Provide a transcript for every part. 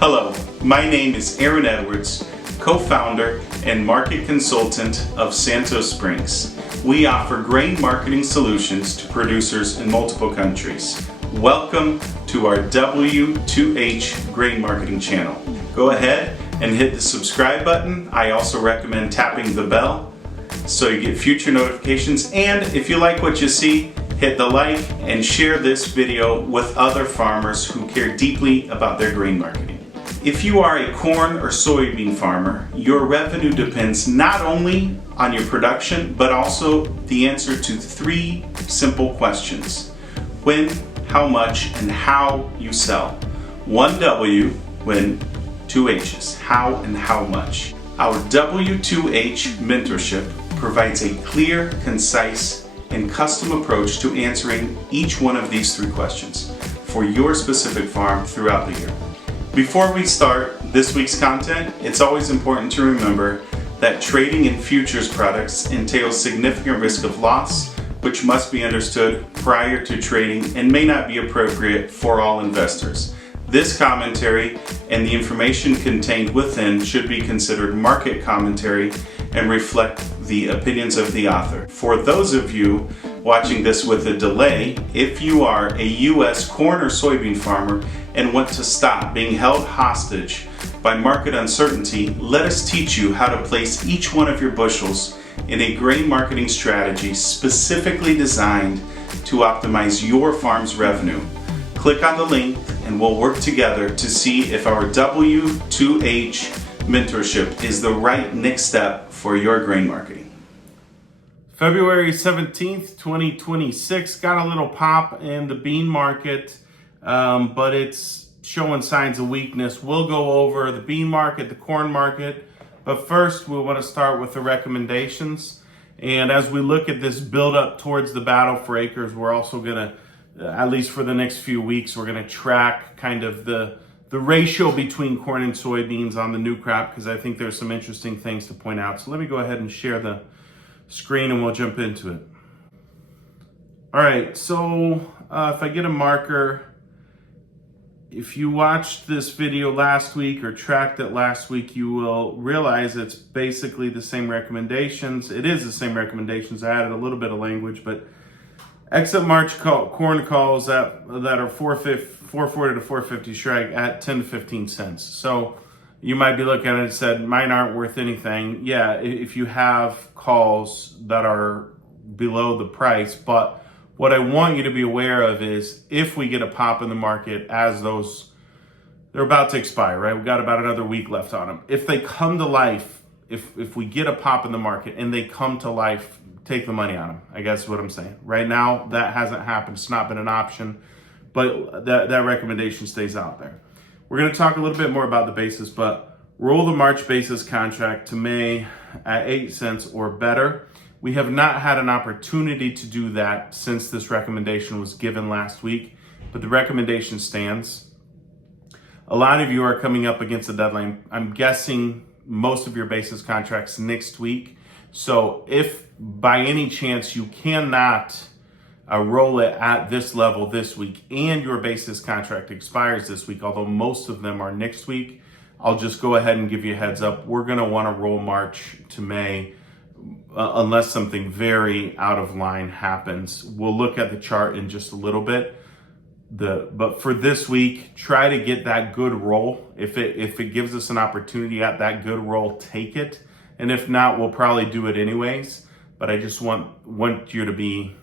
Hello, my name is Aaron Edwards, co-founder and market consultant of Santos Springs. We offer grain marketing solutions to producers in multiple countries. Welcome to our W2H grain marketing channel. Go ahead and hit the subscribe button. I also recommend tapping the bell so you get future notifications. And if you like what you see, hit the like and share this video with other farmers who care deeply about their grain marketing. If you are a corn or soybean farmer, your revenue depends not only on your production, but also the answer to three simple questions: when, how much, and how you sell. One W, when, two H's, how and how much. Our W2H mentorship provides a clear, concise, and custom approach to answering each one of these three questions for your specific farm throughout the year. Before we start this week's content, it's always important to remember that trading in futures products entails significant risk of loss, which must be understood prior to trading and may not be appropriate for all investors. This commentary and the information contained within should be considered market commentary and reflect the opinions of the author. For those of you watching this with a delay, if you are a U.S. corn or soybean farmer and want to stop being held hostage by market uncertainty, let us teach you how to place each one of your bushels in a grain marketing strategy specifically designed to optimize your farm's revenue. Click on the link and we'll work together to see if our W2H mentorship is the right next step for your grain marketing. February 17th, 2026, got a little pop in the bean market, but it's showing signs of weakness. We'll go over the bean market, the corn market, but first we want to start with the recommendations. And as we look at this build up towards the battle for acres, we're also going to, at least for the next few weeks, we're going to track kind of the ratio between corn and soybeans on the new crop, because I think there's some interesting things to point out. So let me go ahead and share the screen and we'll jump into it. All right, so if I get a marker, if you watched this video last week or tracked it last week, you will realize it's basically the same recommendations. It is the same recommendations. I added a little bit of language, but exit March corn calls that are 440 to 450 strike at 10 to 15 cents. So you might be looking at it and said, mine aren't worth anything. Yeah, if you have calls that are below the price, but what I want you to be aware of is if we get a pop in the market as those, they're about to expire, right? We've got about another week left on them. If they come to life, if we get a pop in the market and they come to life, take the money on them, I guess is what I'm saying. Right now, that hasn't happened. It's not been an option, but that recommendation stays out there. We're going to talk a little bit more about the basis, but roll the March basis contract to May at 8 cents or better. We have not had an opportunity to do that since this recommendation was given last week, but the recommendation stands. A lot of you are coming up against the deadline. I'm guessing most of your basis contracts next week. So if by any chance you cannot roll it at this level this week and your basis contract expires this week, although most of them are next week, I'll just go ahead and give you a heads up. We're going to want to roll March to May unless something very out of line happens. We'll look at the chart in just a little bit. But for this week, try to get that good roll. If it gives us an opportunity at that good roll, take it. And if not, we'll probably do it anyways. But I just want you to be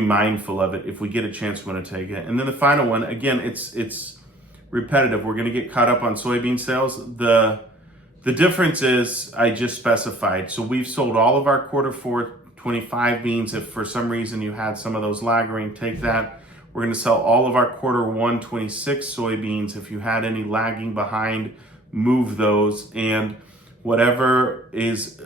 mindful of it. If we get a chance, we want to take it. And then the final one, again, it's repetitive. We're going to get caught up on soybean sales. The difference is I just specified. So we've sold all of our quarter 4 25 beans. If for some reason you had some of those lagging, take that. We're going to sell all of our quarter 1 26 soybeans. If you had any lagging behind, move those. And whatever is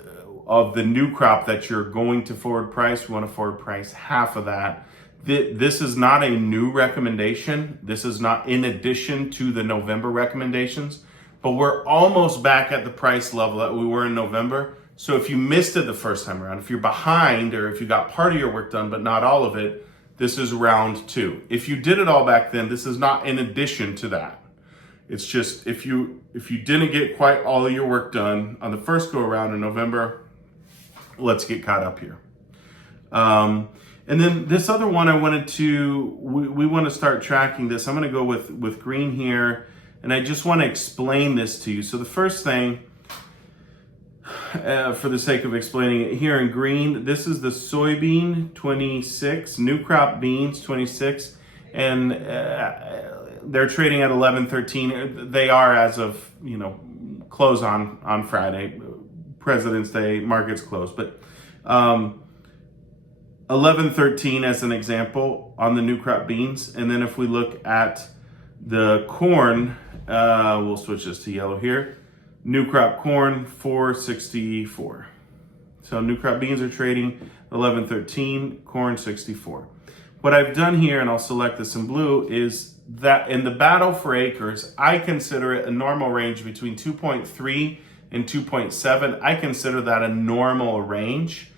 of the new crop that you're going to forward price, we want to forward price half of that. This is not a new recommendation. This is not in addition to the November recommendations, but we're almost back at the price level that we were in November. So if you missed it the first time around, if you're behind or if you got part of your work done but not all of it, This is round 2. If you did it all back then, this is not in addition to that. It's just if you didn't get quite all of your work done on the first go around in November, let's get caught up here. And then this other one I wanted to, we want to start tracking this. I'm going to go with green here, and I just want to explain this to you. So the first thing, for the sake of explaining it, here in green, this is the soybean 26, new crop beans 26, and they're trading at 11.13. They are as of, close on Friday, President's Day, markets close, but 11.13 as an example on the new crop beans. And then if we look at the corn, we'll switch this to yellow here. New crop corn, 4.64. So new crop beans are trading 11.13, corn 64. What I've done here, and I'll select this in blue, is that in the battle for acres, I consider it a normal range between 2.3 and 2.7. I consider that a normal range.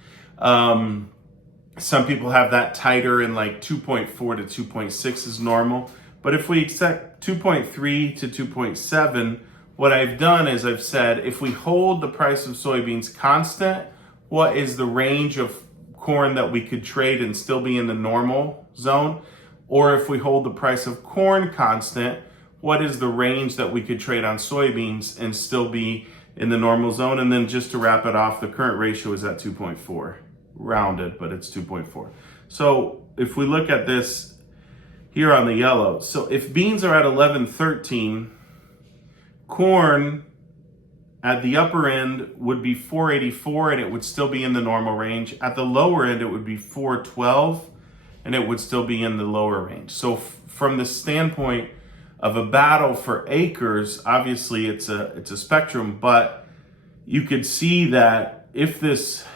Some people have that tighter, and like 2.4 to 2.6 is normal. But if we accept 2.3 to 2.7, what I've done is I've said, if we hold the price of soybeans constant, what is the range of corn that we could trade and still be in the normal zone? Or if we hold the price of corn constant, what is the range that we could trade on soybeans and still be in the normal zone? And then just to wrap it off, the current ratio is at 2.4. Rounded, but it's 2.4. So if we look at this here on the yellow, so if beans are at 11.13, corn at the upper end would be 4.84 and it would still be in the normal range. At the lower end, it would be 4.12 and it would still be in the lower range. So from the standpoint of a battle for acres, obviously it's a spectrum, but you could see that if this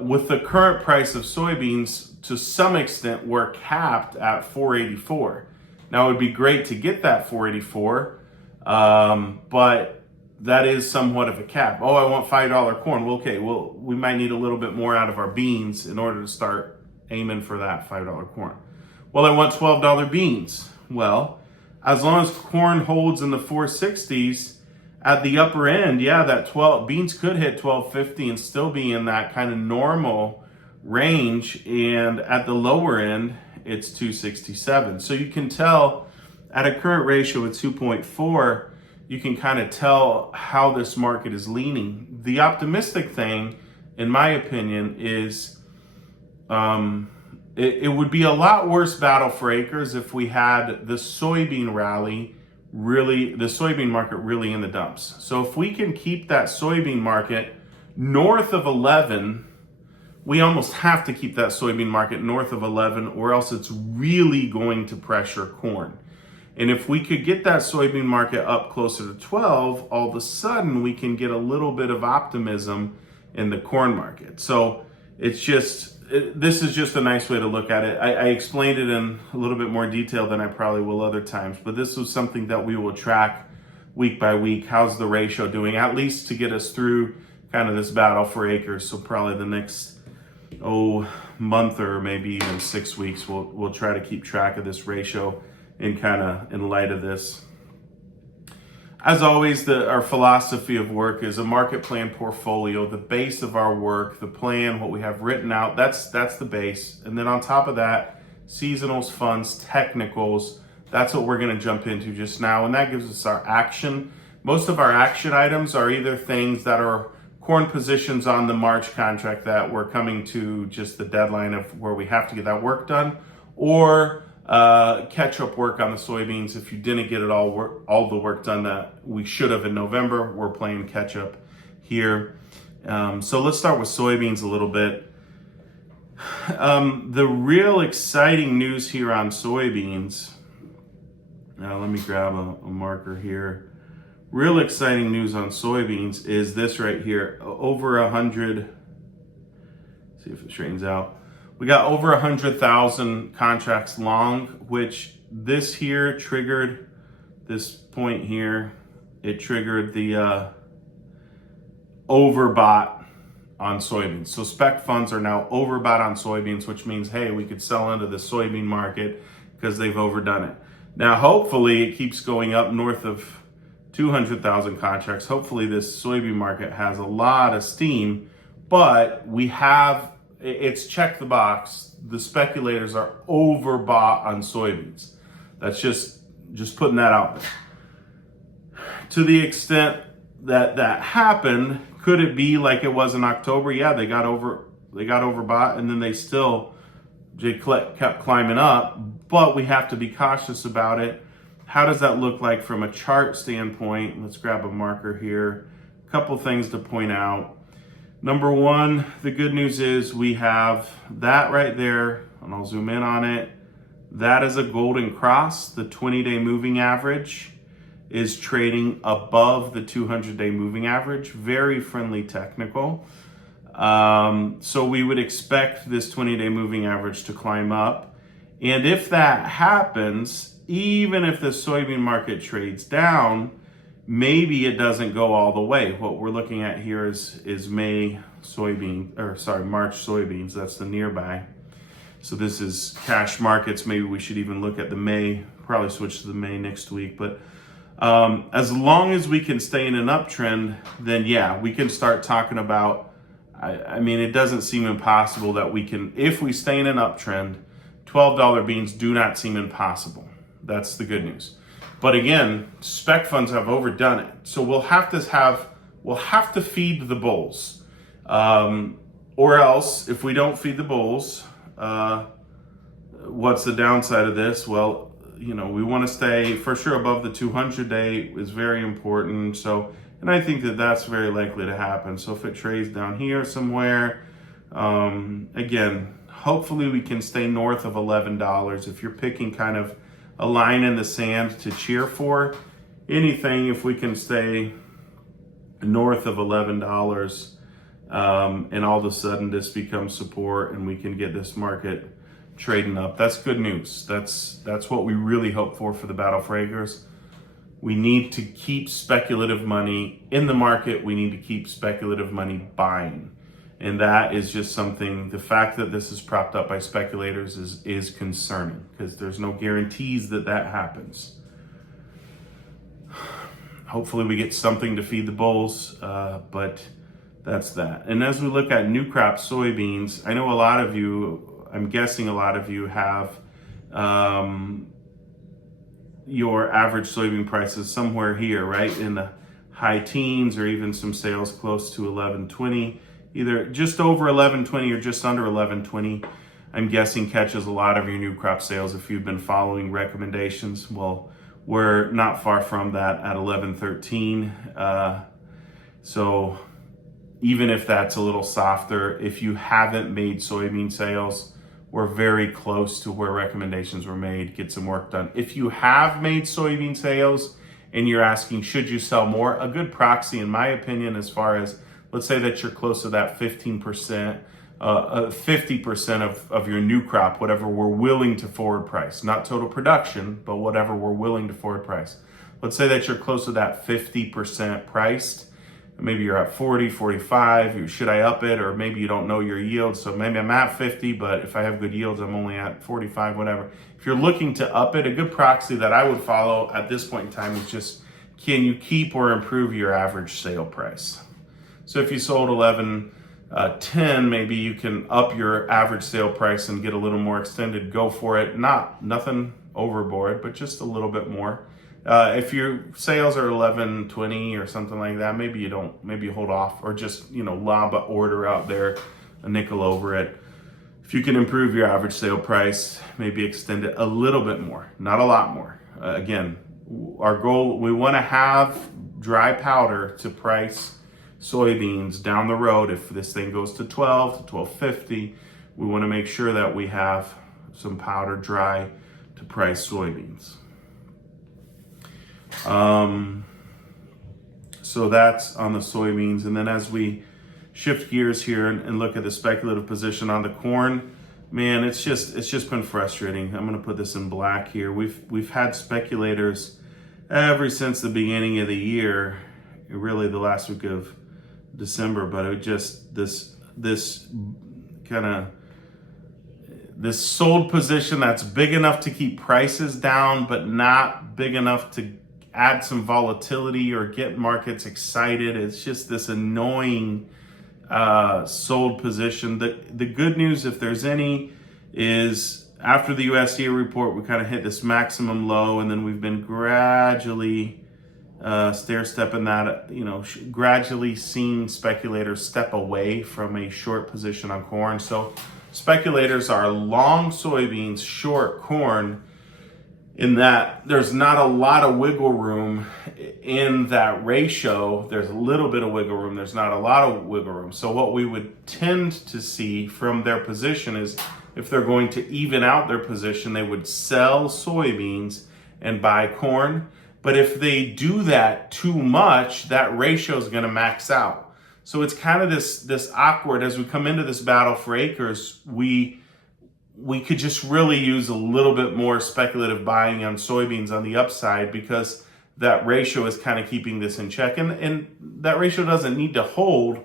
with the current price of soybeans, to some extent, we're capped at 4.84. Now, it would be great to get that 4.84, but that is somewhat of a cap. Oh, I want $5 corn. Well, okay, we might need a little bit more out of our beans in order to start aiming for that $5 corn. Well, I want $12 beans. Well, as long as corn holds in the 460s, at the upper end, yeah, that 12 beans could hit 12.50 and still be in that kind of normal range. And at the lower end, it's 267. So you can tell at a current ratio of 2.4, you can kind of tell how this market is leaning. The optimistic thing, in my opinion, is it would be a lot worse battle for acres if we had the soybean rally the soybean market really in the dumps. So if we can keep that soybean market north of 11, we almost have to keep that soybean market north of 11 or else it's really going to pressure corn. And if we could get that soybean market up closer to 12, all of a sudden we can get a little bit of optimism in the corn market. So it's just, this is just a nice way to look at it. I explained it in a little bit more detail than I probably will other times, but this was something that we will track week by week. How's the ratio doing, at least to get us through kind of this battle for acres. So probably the next month or maybe even 6 weeks, we'll try to keep track of this ratio in kind of in light of this. As always, our philosophy of work is a market plan portfolio. The base of our work, the plan, what we have written out, that's the base. And then on top of that, seasonals, funds, technicals, that's what we're going to jump into just now. And that gives us our action. Most of our action items are either things that are corn positions on the March contract that we're coming to just the deadline of where we have to get that work done, or catch-up work on the soybeans. If you didn't get it all the work done that we should have in November, we're playing catch-up here. So let's start with soybeans a little bit. The real exciting news here on soybeans, now let me grab a marker here. Real exciting news on soybeans is this right here, over 100, see if it straightens out. We got over 100,000 contracts long, which this here triggered this point here. It triggered the overbought on soybeans. So spec funds are now overbought on soybeans, which means, hey, we could sell into the soybean market because they've overdone it. Now, hopefully it keeps going up north of 200,000 contracts. Hopefully this soybean market has a lot of steam, but it's check the box. The speculators are overbought on soybeans. That's just putting that out there. To the extent that happened, could it be like it was in October? Yeah, they got overbought, and then they kept climbing up, but we have to be cautious about it. How does that look like from a chart standpoint? Let's grab a marker here. A couple things to point out. Number one, the good news is we have that right there, and I'll zoom in on it. That is a golden cross. The 20-day moving average is trading above the 200-day moving average. Very friendly technical. So we would expect this 20-day moving average to climb up. And if that happens, even if the soybean market trades down, maybe it doesn't go all the way. What we're looking at here is March soybeans. That's the nearby. So this is cash markets. Maybe we should even look at the May, probably switch to the May next week. But as long as we can stay in an uptrend, then yeah, we can start talking about, I mean, it doesn't seem impossible that we can, if we stay in an uptrend, $12 beans do not seem impossible. That's the good news. But again, spec funds have overdone it. So we'll have to feed the bulls. Or else, if we don't feed the bulls, what's the downside of this? Well, we want to stay for sure above the 200-day is very important. So, and I think that that's very likely to happen. So if it trades down here somewhere, again, hopefully we can stay north of $11. If you're picking kind of a line in the sand to cheer for, anything, if we can stay north of $11, and all of a sudden this becomes support and we can get this market trading up, that's good news. That's what we really hope for the battle for acres. We need to keep speculative money in the market. We need to keep speculative money buying. And that is just something, the fact that this is propped up by speculators is concerning, because there's no guarantees that happens. Hopefully we get something to feed the bulls, but that's that. And as we look at new crop soybeans, I know a lot of you, I'm guessing a lot of you have your average soybean prices somewhere here, right? In the high teens, or even some sales close to 11.20. Either just over 11.20 or just under 11.20, I'm guessing catches a lot of your new crop sales if you've been following recommendations. Well, we're not far from that at 11.13. So even if that's a little softer, if you haven't made soybean sales, we're very close to where recommendations were made. Get some work done. If you have made soybean sales and you're asking, should you sell more? A good proxy, in my opinion, as far as, let's say that you're close to that 15%, 50% of your new crop, whatever we're willing to forward price, not total production, but whatever we're willing to forward price. Let's say that you're close to that 50% priced. Maybe you're at 40, 45, should I up it? Or maybe you don't know your yield. So maybe I'm at 50, but if I have good yields, I'm only at 45, whatever. If you're looking to up it, a good proxy that I would follow at this point in time is just, can you keep or improve your average sale price? So if you sold 11.10, maybe you can up your average sale price and get a little more extended. Go for it. Nothing overboard, but just a little bit more. If your sales are 11.20 or something like that, maybe you hold off, or just, lob an order out there, a nickel over it. If you can improve your average sale price, maybe extend it a little bit more, not a lot more. Again, our goal, we want to have dry powder to price soybeans down the road. If this thing goes to 12 to 12.50, we want to make sure that we have some powder dry to price soybeans. So that's on the soybeans. And then as we shift gears here and look at the speculative position on the corn, man, it's just been frustrating. I'm going to put this in black here. We've had speculators ever since the beginning of the year, really the last week of December, but it just this kind of this sold position that's big enough to keep prices down, but not big enough to add some volatility or get markets excited. It's just this annoying sold position. The good news, if there's any, is after the USDA report, we kind of hit this maximum low, and then we've been gradually stair-stepping that, gradually seeing speculators step away from a short position on corn. So speculators are long soybeans, short corn, in that there's not a lot of wiggle room in that ratio. There's a little bit of wiggle room. There's not a lot of wiggle room. So what we would tend to see from their position is if they're going to even out their position, they would sell soybeans and buy corn. But if they do that too much, that ratio is going to max out. So it's kind of this awkward, as we come into this battle for acres, we could just really use a little bit more speculative buying on soybeans on the upside, because that ratio is kind of keeping this in check. And that ratio doesn't need to hold,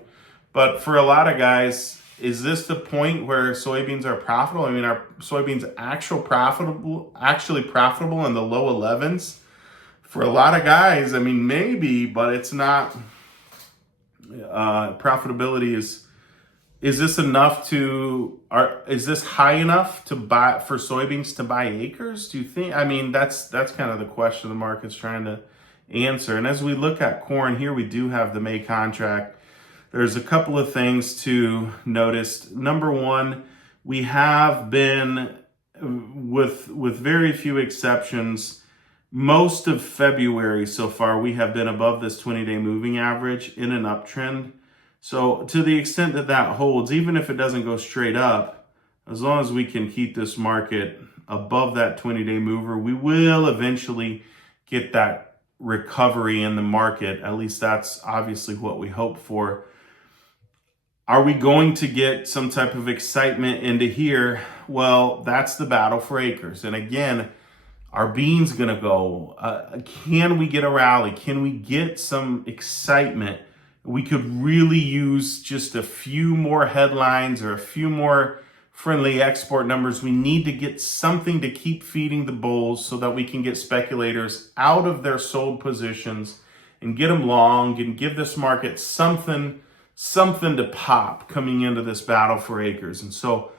but for a lot of guys, is this the point where soybeans are profitable? I mean, are soybeans actually profitable in the low 11s? For a lot of guys, I mean, maybe, but it's not. Profitability is this enough is this high enough to buy for soybeans to buy acres? Do you think? I mean, that's kind of the question the market's trying to answer. And as we look at corn here, we do have the May contract. There's a couple of things to notice. Number one, we have been, with very few exceptions, most of February so far, we have been above this 20-day moving average in an uptrend. So to the extent that that holds, even if it doesn't go straight up, as long as we can keep this market above that 20-day mover, we will eventually get that recovery in the market. At least that's obviously what we hope for. Are we going to get some type of excitement into here? Well, that's the battle for acres. And again, are beans going to go? Can we get a rally? Can we get some excitement? We could really use just a few more headlines or a few more friendly export numbers. We need to get something to keep feeding the bulls so that we can get speculators out of their sold positions and get them long and give this market something to pop coming into this battle for acres. And so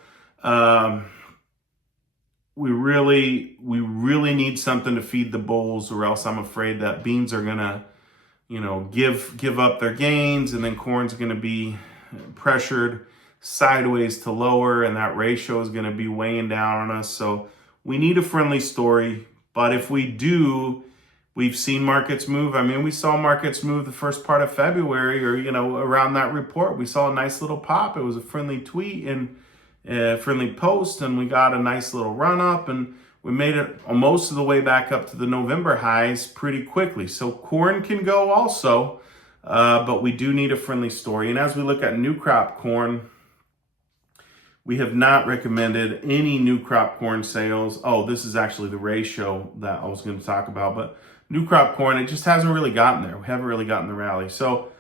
we really need something to feed the bulls, or else I'm afraid that beans are gonna give up their gains, and then corn's going to be pressured sideways to lower, and that ratio is going to be weighing down on us. So we need a friendly story. But if we do, we've seen markets move. I mean, we saw markets move the first part of February, or around that report. We saw a nice little pop. It was a friendly tweet and a friendly post, and we got a nice little run up, and we made it most of the way back up to the November highs pretty quickly. So corn can go also, but we do need a friendly story. And as we look at new crop corn, we have not recommended any new crop corn sales. Oh, this is actually the ratio that I was going to talk about. But new crop corn, it just hasn't really gotten there. We haven't really gotten the rally. So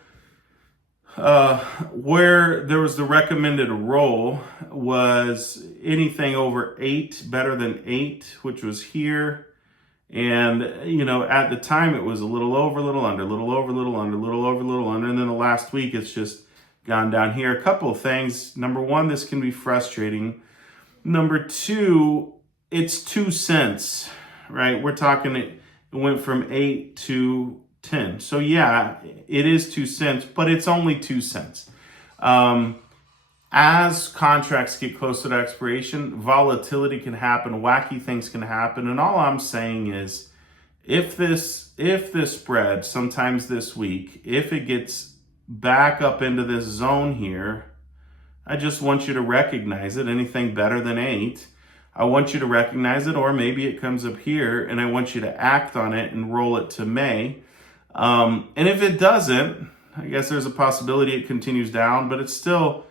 where there was the recommended roll was anything over 8, better than 8, which was here. And, at the time it was a little over, a little under, a little over, a little under, a little over, a little under. And then the last week it's just gone down here. A couple of things. Number one, this can be frustrating. Number two, it's 2 cents, right? We're talking, it went from 8 to 10. So yeah, it is 2 cents, but it's only 2 cents. As contracts get closer to expiration, volatility can happen, wacky things can happen. And all I'm saying is, if this spread sometimes this week, if it gets back up into this zone here, I just want you to recognize it. Anything better than 8, I want you to recognize it, or maybe it comes up here and I want you to act on it and roll it to May. And if it doesn't, I guess there's a possibility it continues down, but it's not,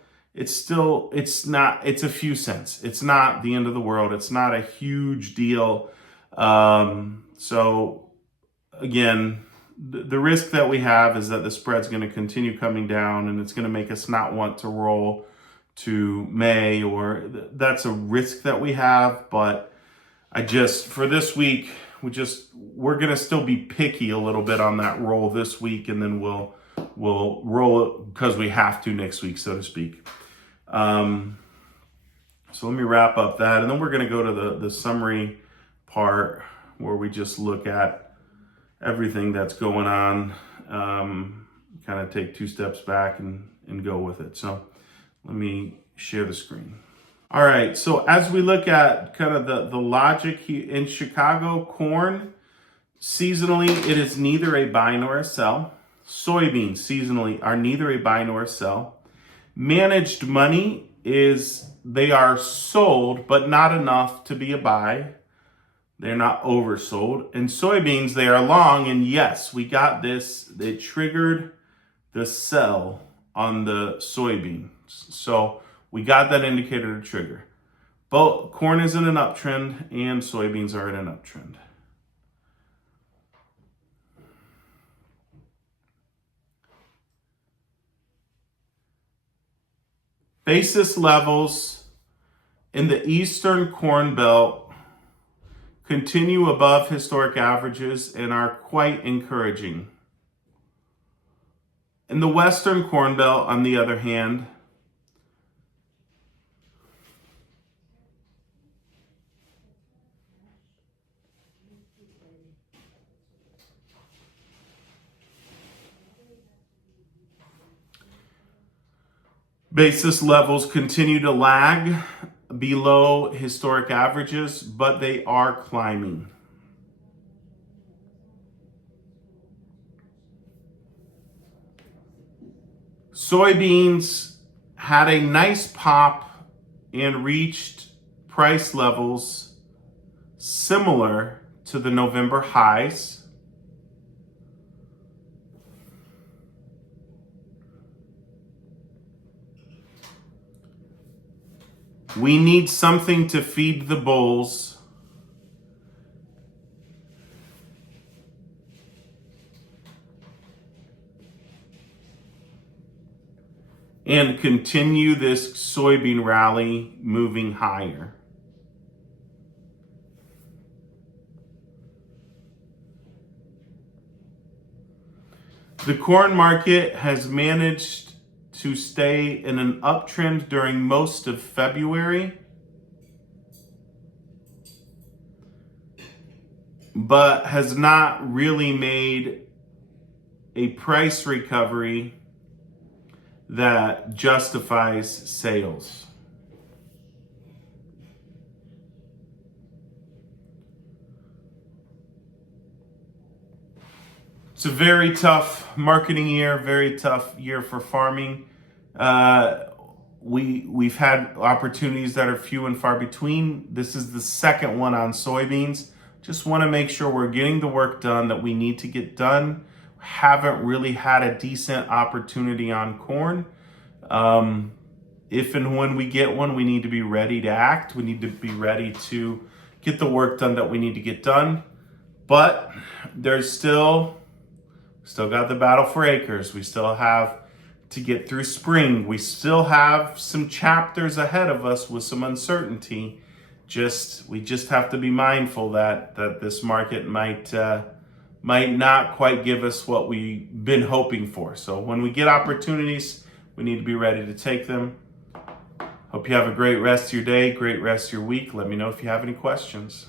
it's a few cents. It's not the end of the world. It's not a huge deal. So again, the risk that we have is that the spread's going to continue coming down, and it's going to make us not want to roll to May, or that's a risk that we have. But for this week, we're going to still be picky a little bit on that roll this week, and then we'll roll it because we have to next week, so to speak. So let me wrap up that, and then we're going to go to the summary part where we just look at everything that's going on, kind of take 2 steps back and go with it. So let me share the screen. All right, so as we look at kind of the logic here in Chicago, corn, seasonally, it is neither a buy nor a sell. Soybeans, seasonally, are neither a buy nor a sell. Managed money they are sold, but not enough to be a buy. They're not oversold. And soybeans, they are long, and yes, we got this. It triggered the sell on the soybeans. So we got that indicator to trigger. Both corn is in an uptrend and soybeans are in an uptrend. Basis levels in the Eastern Corn Belt continue above historic averages and are quite encouraging. In the Western Corn Belt, on the other hand, basis levels continue to lag below historic averages, but they are climbing. Soybeans had a nice pop and reached price levels similar to the November highs. We need something to feed the bulls. And continue this soybean rally moving higher. The corn market has managed to stay in an uptrend during most of February, but has not really made a price recovery that justifies sales. It's a very tough marketing year, very tough year for farming. We've had opportunities that are few and far between. This is the second one on soybeans. Just want to make sure we're getting the work done that we need to get done. Haven't really had a decent opportunity on corn. If and when we get one, we need to be ready to act. We need to be ready to get the work done that we need to get done. But there's still got the battle for acres. We still have to get through spring. We still have some chapters ahead of us with some uncertainty. We just have to be mindful that this market might not quite give us what we've been hoping for. So when we get opportunities, we need to be ready to take them. Hope you have a great rest of your day, great rest of your week. Let me know if you have any questions.